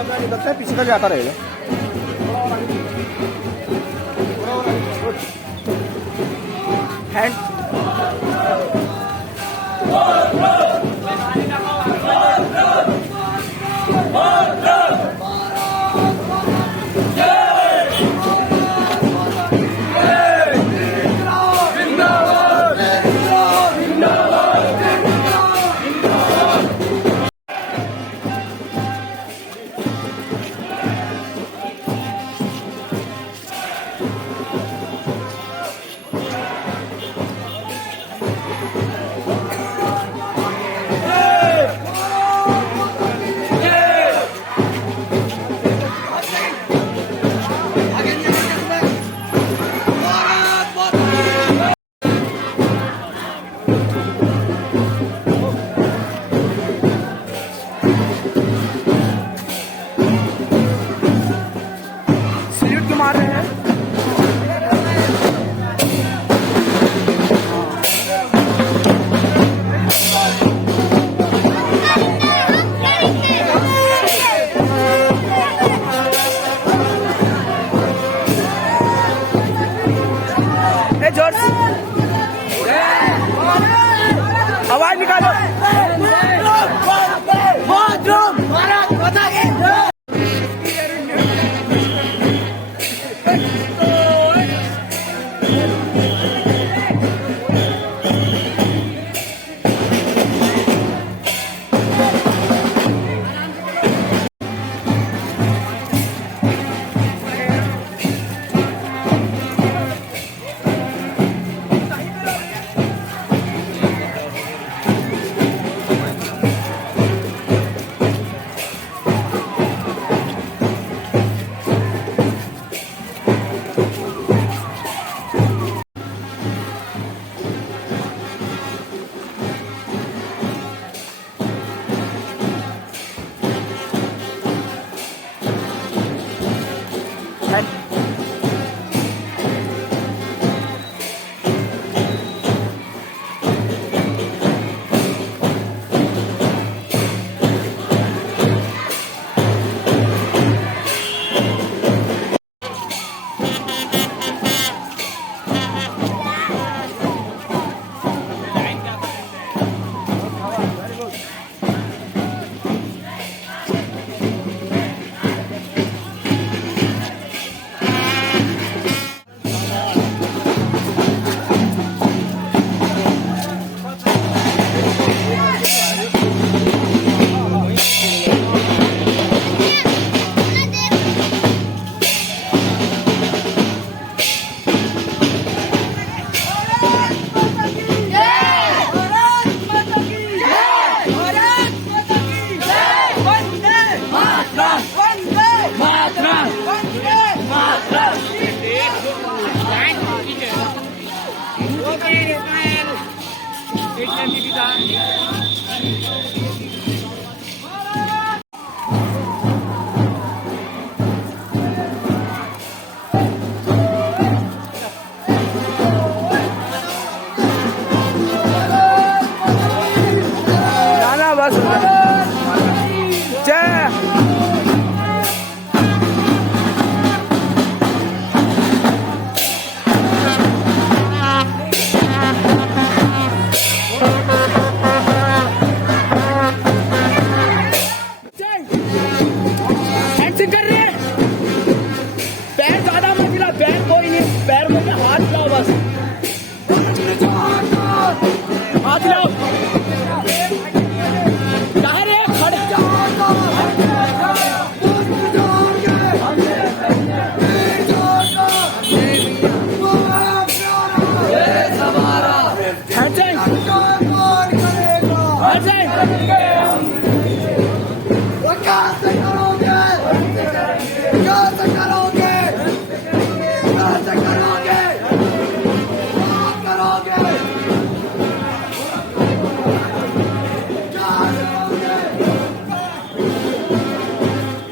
अपना निकलता है, पीछे का जाता रहेगा। हैंड सल्यूट क्यों मार रहे हैं? जोर से आवाज निकालो।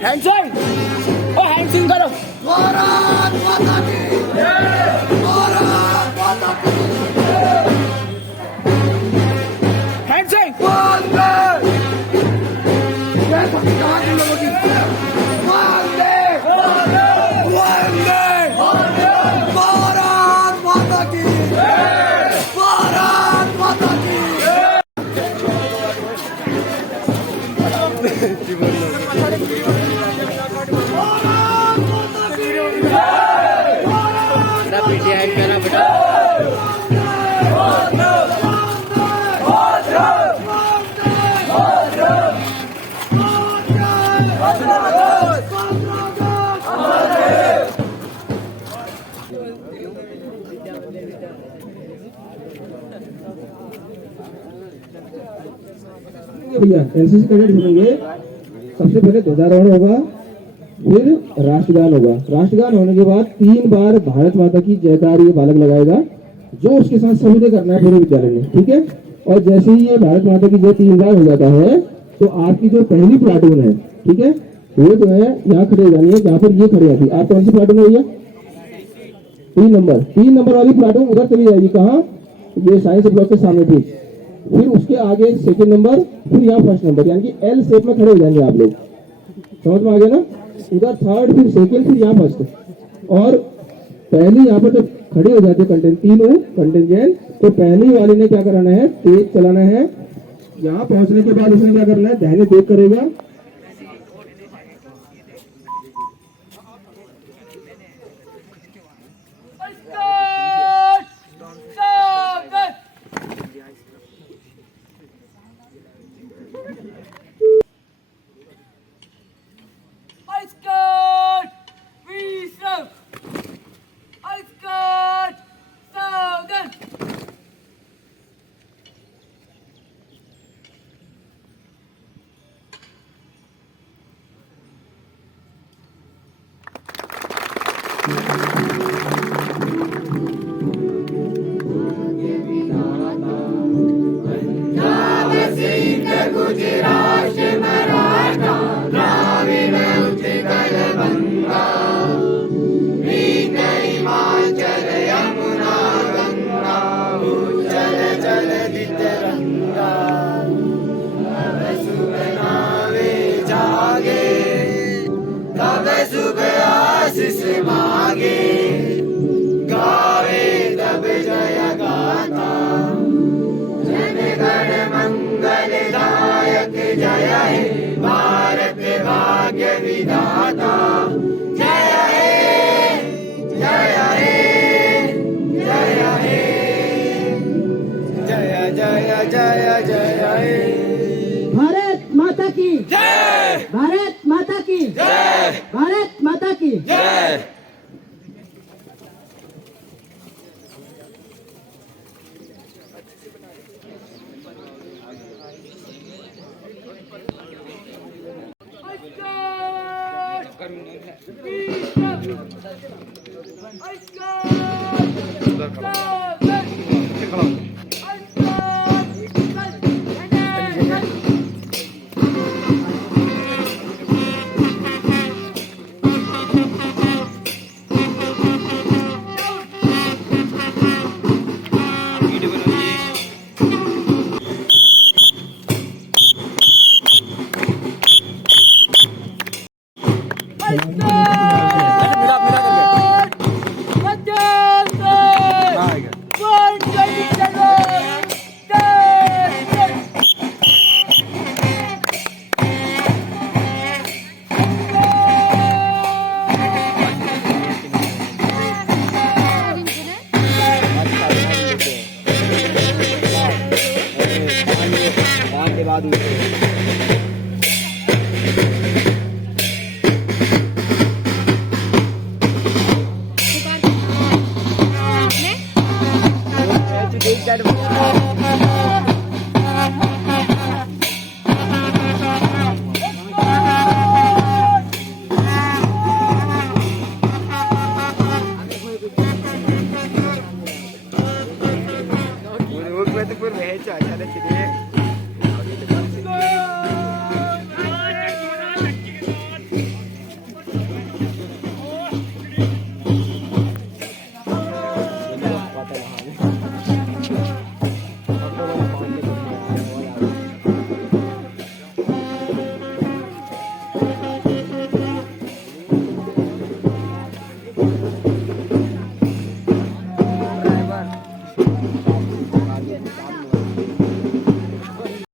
हैंडसिंग ओ हैंडसिंग करो। भारत माता की जय, भारत माता की जय। हैंडसिंग बोल दे, ये सब कहां के लोगों की पीटीआई करा बेटा। भैया एनसीसी कैडेट बनेंगे। सबसे पहले ध्वजारोहण होगा, फिर राष्ट्रगान होगा। राष्ट्रगान होने के बाद 3 बार भारत माता की जयकार ये बालक लगाएगा, जो उसके साथ सभी ने करना है पूरे विद्यालय में, ठीक है। और जैसे ही ये भारत माता की जय 3 बार हो जाता है तो आपकी जो पहली प्लाटून है, ठीक है, वो जो है यहाँ खड़े हो जानी है, जहाँ पर ये खड़े आती है। आप कौन सी प्लाटून है भैया? 3 नंबर वाली प्लाटून उधर चली जाएगी। कहाँ? ये साइंस ब्लॉक के सामने, ठीक। फिर उसके आगे 2nd नंबर, फिर यहाँ 1st नंबर, यानी कि एल शेप में खड़े हो जाएंगे आप लोग। समझ में आ गया ना? उधर 3rd, फिर 2nd, फिर यहाँ 1st। और पहली यहाँ पर जब खड़े हो जाते तीनों कंटिंजेंट, तो पहली वाले ने क्या कराना है? तेज चलाना है। यहाँ पहुंचने के बाद उसने क्या करना है? दाहिने देख करेगा, भारत माता की जय, भारत माता की जय, भारत माता की जय।